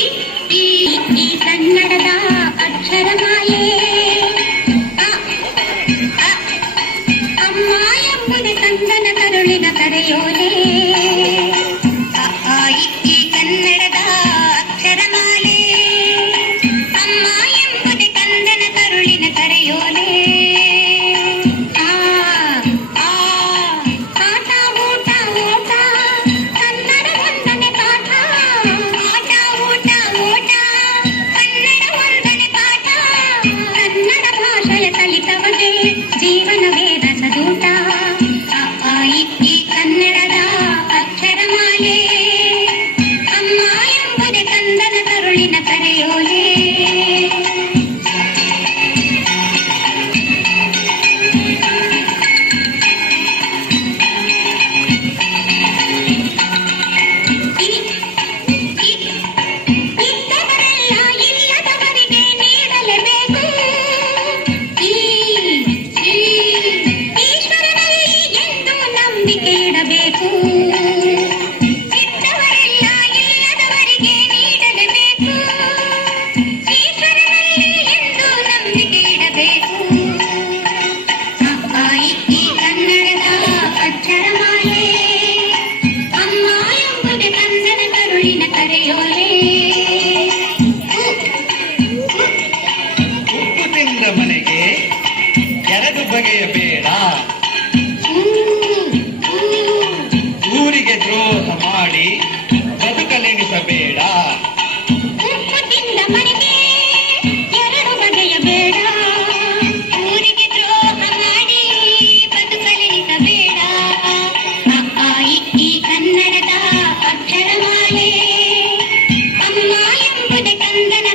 ಈ ಕನ್ನಡದ ಅಕ್ಷರಮಾಲೆ ಅಮ್ಮ ಎಂಬುದೇ ಕಂದನ ಕರುಳಿನ ಕರೆಯೋಲೆ ಈ ಕನ್ನಡದ ಅಕ್ಷರಮಾಲೆ ಅಮ್ಮ ಎಂಬುದೇ ಕಂದನ ಕರುಳಿನ ಕರೆಯೋಲೆ ಜೀವನವೇ ರಸದೂಟ ಈ ಕನ್ನಡದ ಅಕ್ಷರಮಾಲೆ ಅಮ್ಮ ಎಂಬುದೇ ಕಂದನ ಕರುಳಿನ ಕರೆಯೋಲೆ ಇಡಬೇಕು ಇದ್ದವರೆಲ್ಲ ಇಲ್ಲದವರಿಗೆ ನೀಡಲೇಬೇಕು ಈಶ್ವರನಲ್ಲಿ ಎಂದು ನಂಬಿಕೆ ಇಡಬೇಕು ಈ ಕನ್ನಡದ ಅಕ್ಷರಮಾಲೆ ಅಮ್ಮ ಎಂಬುದೇ ಕಂದನ ಕರುಳಿನ ಕರೆಯೋಲೆ ಉಪ್ಪು ತಿಂದ ಮನೆಗೆ ಎರಡು ಬಗೆಯ ಬೇಡ ಊರಿಗೆ ದ್ರೋಹ ಮಾಡಿ ಬದುಕಲೆಣಿಸಬೇಡ ಉಪ್ಪು ತಿಂದ ಮನೆಗೆ ಎರಡು ಬಗೆಯ ಬೇಡ ಊರಿಗೆ ದ್ರೋಹ ಮಾಡಿ ಬದುಕಲೆಣಿಸಬೇಡ ಈ ಕನ್ನಡದ ಅಕ್ಷರಮಾಲೆ ಅಮ್ಮ ಎಂಬುದೇ ಕಂದನ